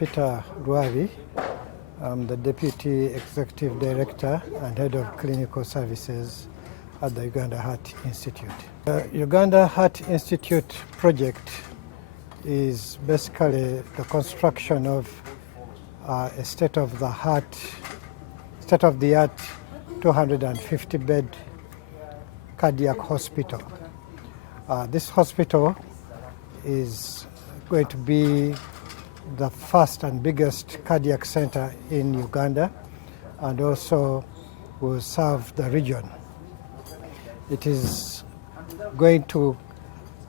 Peter Rwari. I'm the Deputy Executive Director and Head of Clinical Services at the Uganda Heart Institute. The Uganda Heart Institute project is basically the construction of a state-of-the-art 250-bed cardiac hospital. This hospital is going to be the first and biggest cardiac center in Uganda, and also will serve the region. It is going to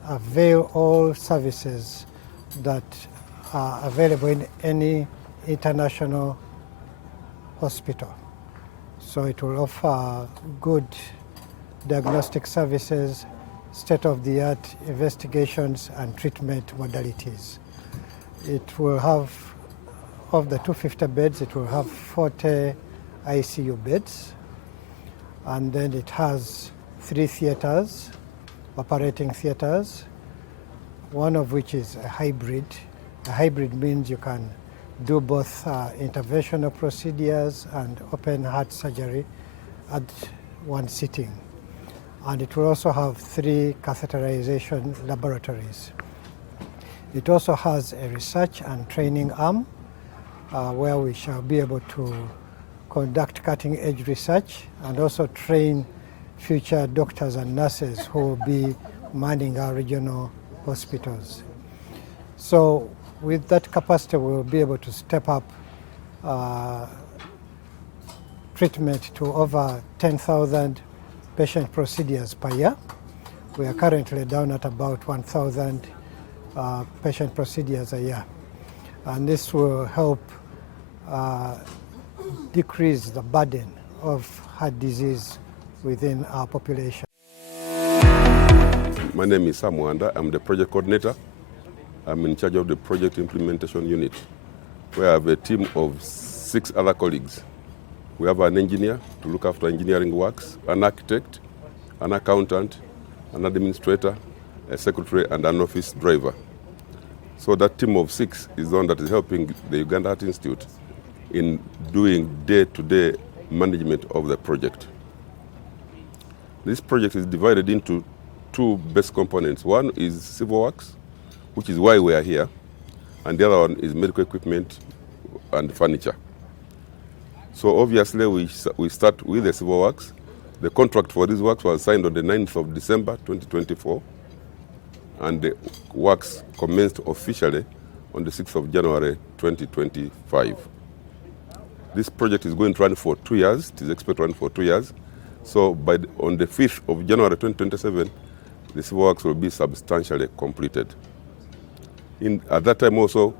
avail all services that are available in any international hospital. So it will offer good diagnostic services, state-of-the-art investigations and treatment modalities. It will have, of the 250 beds, it will have 40 ICU beds, and then it has 3 theaters, operating theaters, one of which is a hybrid. A hybrid means you can do both interventional procedures and open heart surgery at one sitting. And it will also have 3 catheterization laboratories. It also has a research and training arm where we shall be able to conduct cutting-edge research and also train future doctors and nurses who will be manning our regional hospitals. So with that capacity, we will be able to step up treatment to over 10,000 patient procedures per year. We are currently down at about 1,000 patient procedures a year. And this will help decrease the burden of heart disease within our population. My name is Sam Wanda. I'm the project coordinator. I'm in charge of the project implementation unit, where I have a team of 6 other colleagues. We have an engineer to look after engineering works, an architect, an accountant, an administrator, a secretary, and an office driver. So that team of 6 is the one that is helping the Uganda Heart Institute in doing day-to-day management of the project. This project is divided into 2 basic components. One is civil works, which is why we are here, and the other one is medical equipment and furniture. So obviously we start with the civil works. The contract for these works was signed on the 9th of December 2024, and the works commenced officially on the 6th of January 2025. This project is going to run for 2 years. It is expected to run for 2 years. So on the 5th of January 2027, the civil works will be substantially completed. At that time also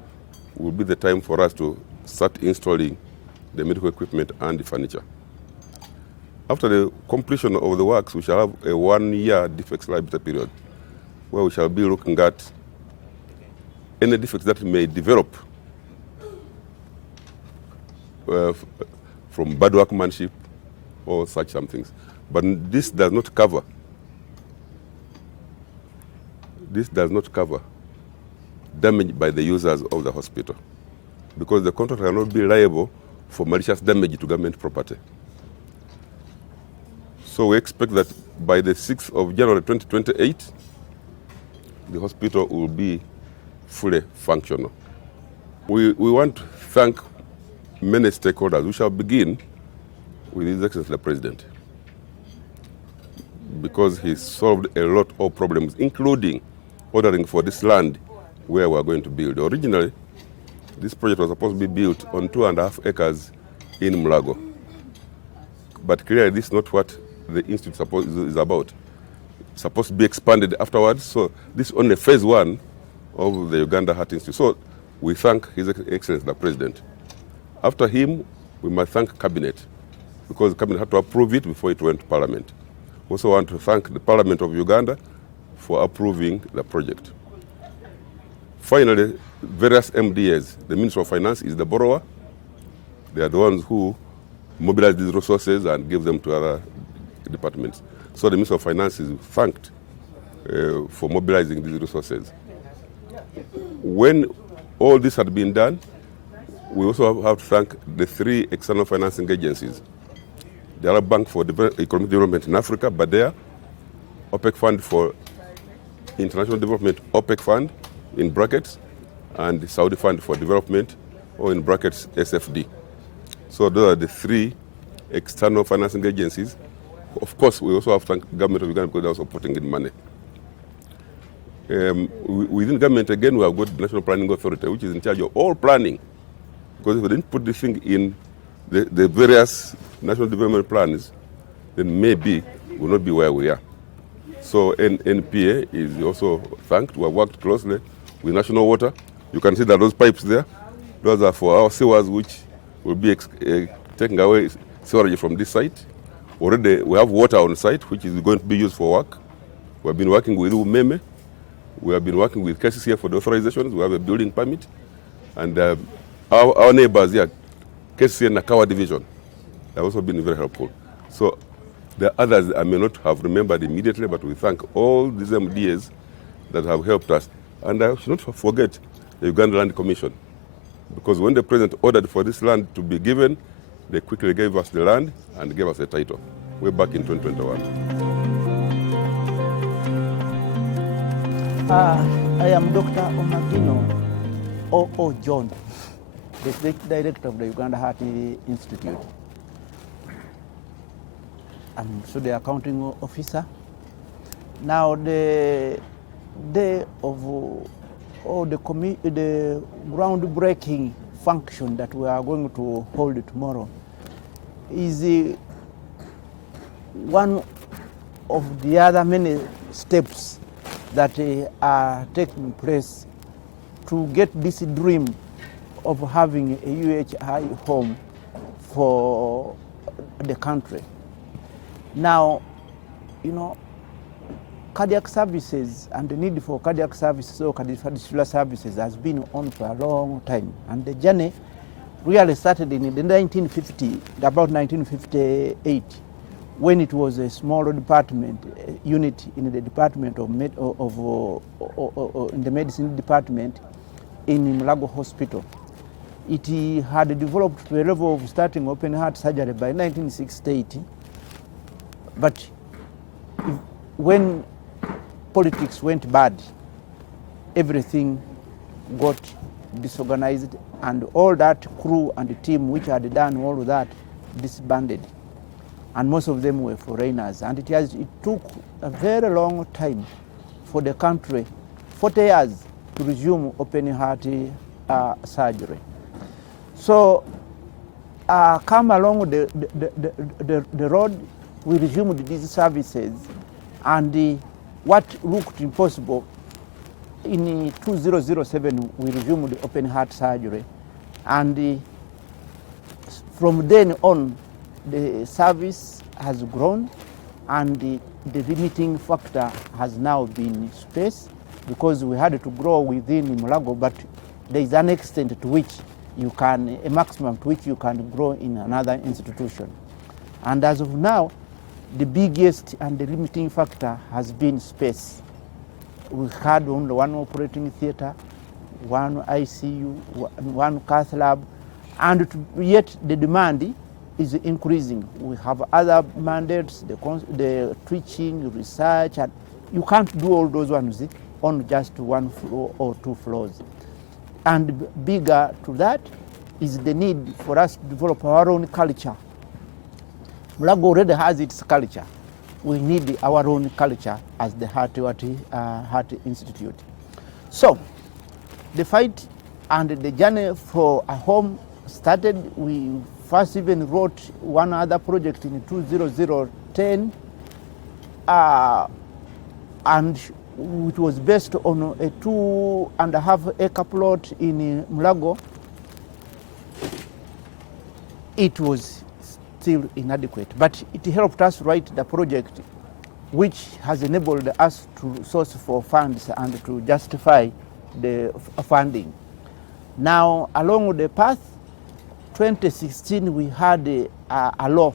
will be the time for us to start installing the medical equipment and the furniture. After the completion of the works, we shall have a 1-year defects liability period, where we shall be looking at any defects that may develop from bad workmanship or such some things. But this does not cover damage by the users of the hospital, because the contractor cannot be liable for malicious damage to government property. So we expect that by the 6th of January 2028, the hospital will be fully functional. We want to thank many stakeholders. We shall begin with His Excellency the President, because he solved a lot of problems, including ordering for this land where we are going to build. Originally, this project was supposed to be built on 2.5 acres in Mulago. But clearly this is not what the institute is about. It's supposed to be expanded afterwards. So this is only phase 1 of the Uganda Heart Institute. So we thank His Excellency the President. After him, we must thank Cabinet, because the Cabinet had to approve it before it went to Parliament. We also want to thank the Parliament of Uganda for approving the project. Finally, various MDAs, the Minister of Finance is the borrower. They are the ones who mobilize these resources and give them to other departments. So the Minister of Finance is thanked for mobilizing these resources. When all this had been done, we also have to thank the 3 external financing agencies. The Arab Bank for Economic Development in Africa, BADEA, OPEC Fund for International Development, OPEC Fund, in brackets, and the Saudi Fund for Development, or in brackets, SFD. So those are the 3 external financing agencies. Of course, we also have to thank the government of Uganda because they are also putting in money. Within government, again, we have got the National Planning Authority, which is in charge of all planning. Because if we didn't put this thing in the various national development plans, then maybe we'll not be where we are. So NPA is also thanked. We have worked closely with National Water. You can see that those pipes there, those are for our sewers, which will be taking away sewerage from this site. Already we have water on site, which is going to be used for work. We have been working with UMEME. We have been working with KCCA for the authorizations. We have a building permit. And our neighbors here, KCCA and Nakawa Division, have also been very helpful. So the others I may not have remembered immediately, but we thank all these MDAs that have helped us. And I should not forget the Uganda Land Commission, because when the president ordered for this land to be given, they quickly gave us the land and gave us a title, way back in 2021. I am Dr. Omagino O.O. John, the State Director of the Uganda Heart Institute. I'm also the accounting officer. Now the day of the groundbreaking function that we are going to hold tomorrow is one of the other many steps that are taking place to get this dream of having a UHI home for the country. Now, you know, cardiac services and the need for cardiac services or cardiovascular services has been on for a long time. And the journey really started in the 1950, about 1958, when it was a small department, unit in the department of in the medicine department in Mulago Hospital. It had developed to a level of starting open heart surgery by 1968. But when politics went bad, everything got disorganized, and all that crew and the team which had done all of that disbanded. And most of them were foreigners. And it took a very long time for the country, 40 years, to resume open heart surgery. So come along the road, we resumed these services, and what looked impossible, in 2007 we resumed open heart surgery, and from then on the service has grown, and the limiting factor has now been space, because we had to grow within Mulago, but there is an extent to which you can, a maximum to which you can grow in another institution. And as of now, the biggest and the limiting factor has been space. We had only one operating theater, one ICU, one cath lab, and yet the demand is increasing. We have other mandates, the teaching, research, and you can't do all those ones on just one floor or two floors. And bigger to that is the need for us to develop our own culture. Mulago already has its culture. We need our own culture as the Heart Institute. So the fight and the journey for a home started. We first even wrote one other project in 2010, and it was based on a 2.5 acre plot in Mulago. It was still inadequate, but it helped us write the project, which has enabled us to source for funds and to justify the funding. Now, along the path, 2016 we had a law,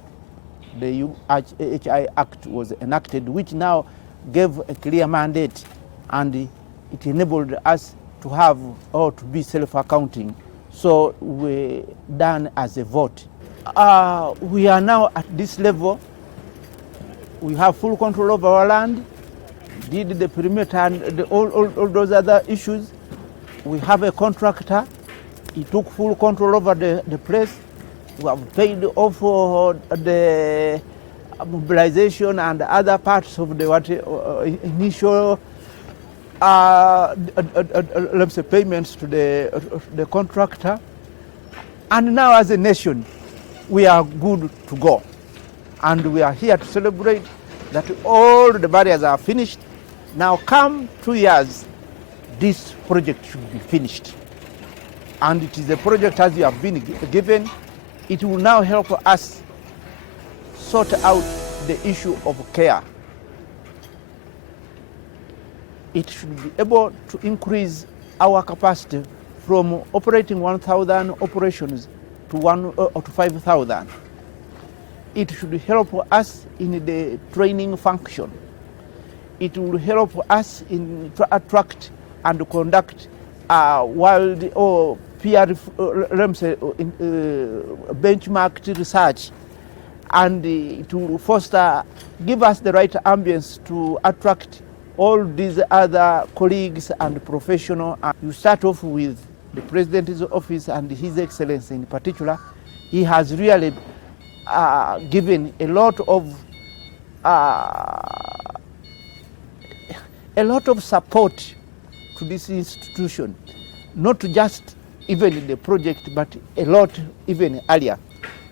the UHI Act was enacted, which now gave a clear mandate, and it enabled us to have or to be self-accounting. So we done as a vote. We are now at this level. We have full control of our land, did the perimeter and all those other issues. We have a contractor. He took full control over the place. We have paid off the mobilization and other parts of the initial let's say payments to the contractor. And now as a nation, we are good to go. And we are here to celebrate that all the barriers are finished. Now come 2 years, this project should be finished. And it is a project as you have been given. It will now help us sort out the issue of care. It should be able to increase our capacity from operating 1,000 operations to 5,000. It should help us in the training function. It will help us to attract and conduct world or peer benchmarked research, and to foster, give us the right ambience to attract all these other colleagues and professionals. You start off with the President's office and His Excellency in particular. He has really given a lot of support to this institution, not just even in the project, but a lot even earlier.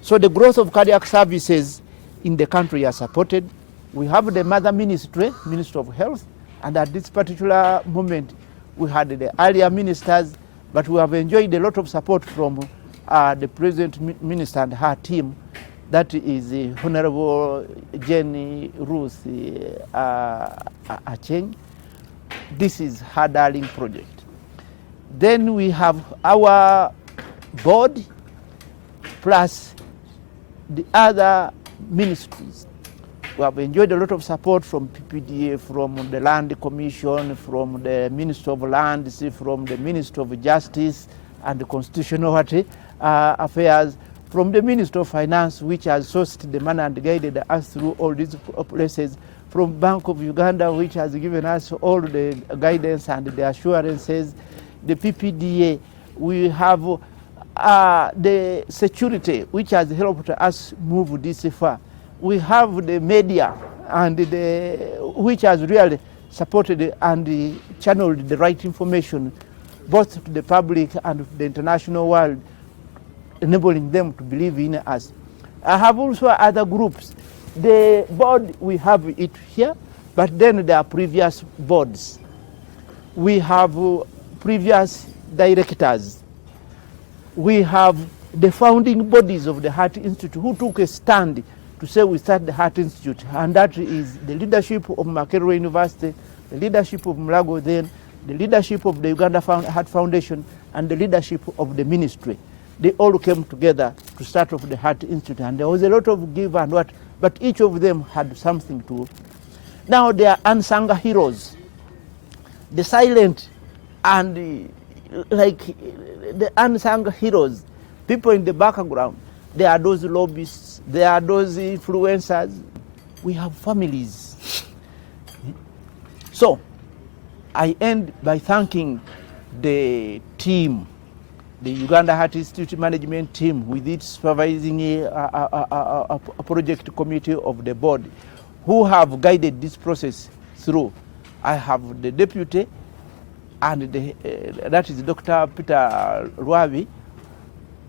So the growth of cardiac services in the country are supported. We have the Mother Ministry, Minister of Health, and at this particular moment we had the earlier ministers, but we have enjoyed a lot of support from the present minister and her team. That is Honorable Jenny Ruth Acheng. This is her darling project. Then we have our board plus the other ministries. We have enjoyed a lot of support from PPDA, from the Land Commission, from the Minister of Lands, from the Minister of Justice and Constitutional Affairs, from the Minister of Finance, which has sourced the money and guided us through all these places, from Bank of Uganda, which has given us all the guidance and the assurances, the PPDA. We have the security, which has helped us move this far. We have the media, and which has really supported and channeled the right information both to the public and to the international world, enabling them to believe in us. I have also other groups. The board, we have it here, but then there are previous boards. We have previous directors. We have the founding bodies of the Heart Institute who took a stand to say we start the Heart Institute, and that is the leadership of Makerere University, the leadership of Mulago then, the leadership of the Uganda Heart Foundation, and the leadership of the ministry. They all came together to start off the Heart Institute, and there was a lot of give and what, but each of them had something to. Now they are unsung heroes, the silent and like the unsung heroes, people in the background. There are those lobbyists, there are those influencers. We have families. So I end by thanking the team, the Uganda Heart Institute management team with its supervising a project committee of the board, who have guided this process through. I have the deputy, and that is Dr. Peter Rwabi,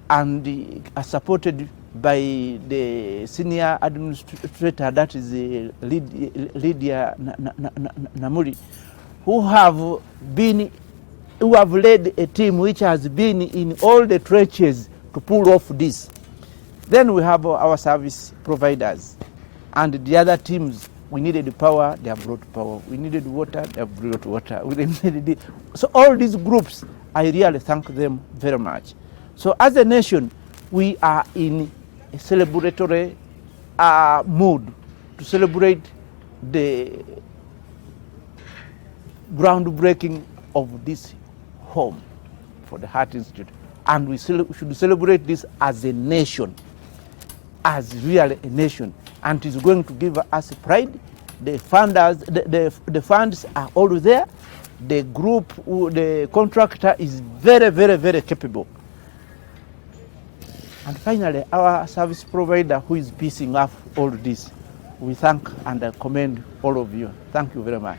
and supported by the senior administrator, that is Lydia Namuri, who have led a team which has been in all the trenches to pull off this. Then we have our service providers and the other teams. We needed power, they have brought power. We needed water, they have brought water. So all these groups, I really thank them very much. So as a nation, we are in a celebratory mood to celebrate the groundbreaking of this home for the Heart Institute. and we should celebrate this as a nation, as really a nation, and it is going to give us pride. The funders, the funds are all there. The group, the contractor is very, very, very capable. And finally, our service provider who is piecing up all this, we thank and commend all of you. Thank you very much.